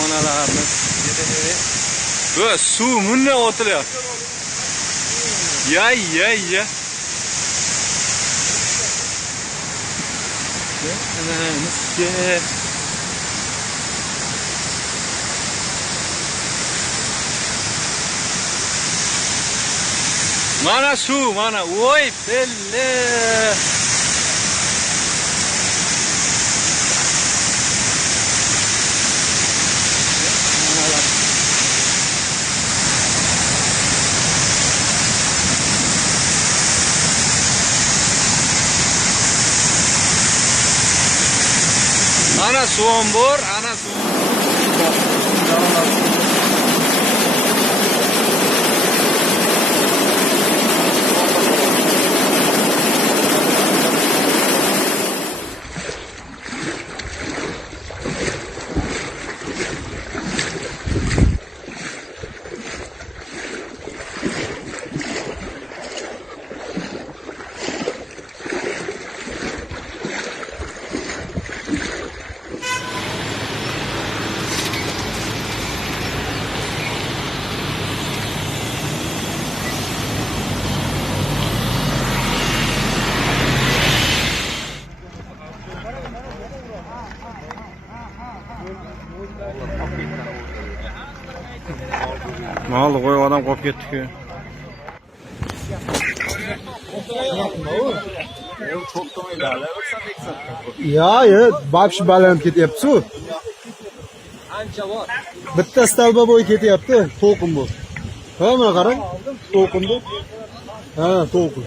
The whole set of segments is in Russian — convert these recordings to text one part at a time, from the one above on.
Onalarimiz. Bu suv bunday otilyapti. Ya. Mana suv, mana. Voy, belle. Ana suvam bor, ana suvam. Mal qo'y odam qolib ketdi-ku. Ya, babshi baland ketyapti-ku. Ancha bor. Bitta stalba bo'yi ketyapti, to'lqin bu. Ha, mana qarang, to'lqin bu. Ha, to'lqin.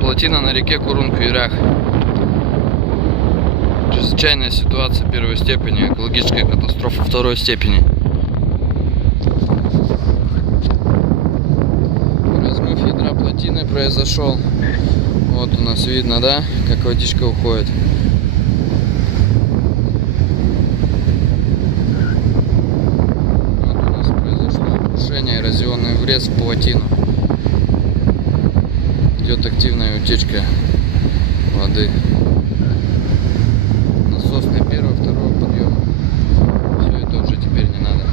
Плотина на реке Курун-Куйрах. Чрезвычайная ситуация первой степени, экологическая катастрофа второй степени. Размыв ядра плотины произошел. Вот у нас видно, да, как водичка уходит. Вот у нас произошло обрушение, эрозионный врез в плотину. Идет активная утечка воды. Насос на первого, второго подъема. Все это уже теперь не надо.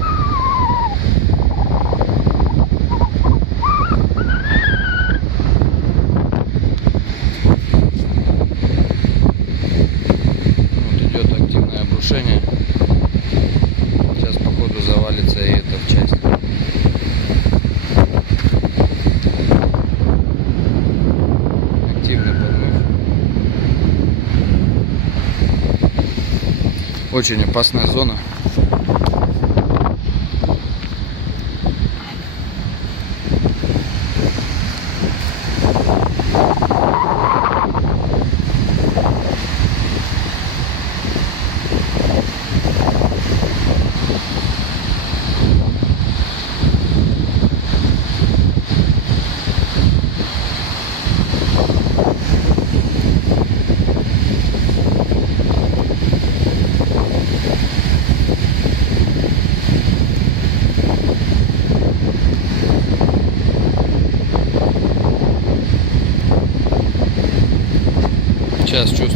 Вот идет активное обрушение. Сейчас походу завалится и эта часть. Очень опасная зона. Сейчас чувствую.